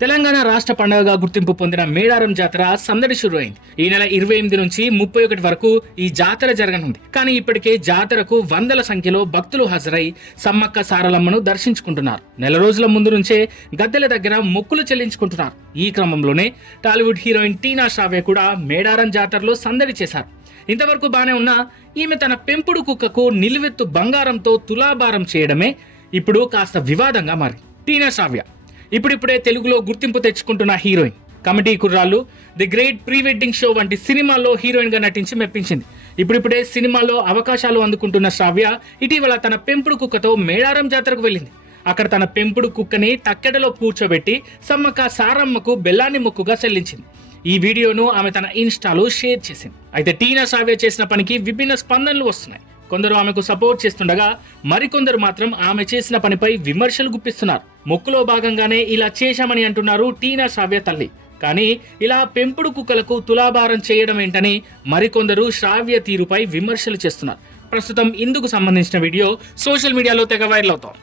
తెలంగాణ రాష్ట్ర పండుగగా గుర్తింపు పొందిన మేడారం జాతర సందడి షురు అయింది ఈ నెల ఇరవై ఎనిమిది నుంచి ముప్పై ఒకటి వరకు ఈ జాతర జరగనుంది. కానీ ఇప్పటికే జాతరకు వందల సంఖ్యలో భక్తులు హాజరై సమ్మక్క సారలమ్మను దర్శించుకుంటున్నారు. నెల రోజుల ముందు నుంచే గద్దెల దగ్గర మొక్కులు చెల్లించుకుంటున్నారు. ఈ క్రమంలోనే టాలీవుడ్ హీరోయిన్ టీనా షావే కూడా మేడారం జాతరలో సందడి చేశారు. ఇంతవరకు బానే ఉన్నా ఈమె తన పెంపుడు కుక్కకు నిలువెత్తు బంగారంతో తులాభారం చేయడమే ఇప్పుడు కాస్త వివాదంగా మారింది. టీనా షావ్య ఇప్పుడిప్పుడే తెలుగులో గుర్తింపు తెచ్చుకుంటున్న heroine. Committee Kurrollu the great pre wedding show వంటి సినిమాల్లో హీరోయిన్గా నటించి మెప్పించింది. ఇప్పుడిప్పుడే సినిమాలో అవకాశాలు అందుకుంటున్న శ్రావ్య ఇటీవల తన పెంపుడు కుక్కతో మేడారం జాతరకు వెళ్ళింది. అక్కడ తన పెంపుడు కుక్కని తక్కెడలో కూర్చోబెట్టి సమ్మక్క సారమ్మకు బెల్లాన్ని మొక్కుగా చెల్లించింది. ఈ వీడియోను ఆమె తన ఇన్స్టాలో షేర్ చేసింది. అయితే టీనా సావ్య చేసిన పనికి విభిన్న స్పందనలు వస్తున్నాయి. కొందరు ఆమెకు సపోర్ట్ చేస్తుండగా మరికొందరు మాత్రం ఆమె చేసిన పనిపై విమర్శలు గుప్పిస్తున్నారు. మొక్కులో భాగంగానే ఇలా చేశామని అంటున్నారు టీనా శ్రావ్య తల్లి. కానీ ఇలా పెంపుడు కుక్కలకు తులాభారం చేయడం ఏంటని మరికొందరు శ్రావ్య తీరుపై విమర్శలు చేస్తున్నారు. ప్రస్తుతం ఇందుకు సంబంధించిన వీడియో సోషల్ మీడియాలో తెగ వైరల్ అవుతోంది.